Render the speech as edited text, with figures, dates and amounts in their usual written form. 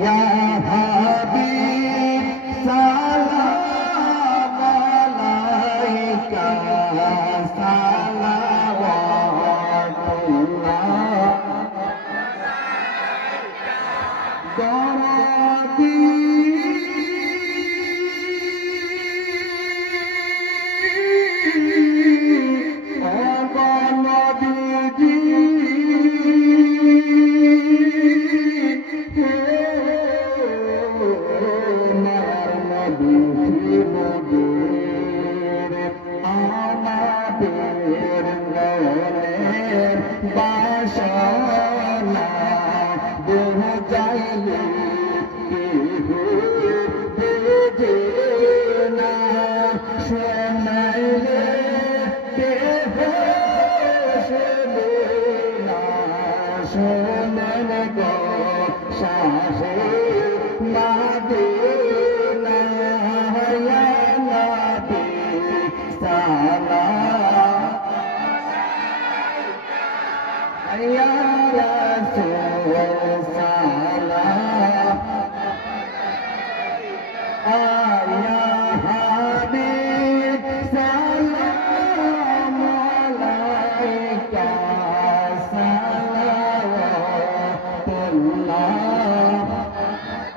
ইয়া হাবিব সালাম আলাইকা সালাওয়াতুল্লাহ দরদি বাসনা বহু চাইলে কেহ না শোনাইলে কেহ না শোনেন গো শাহে মা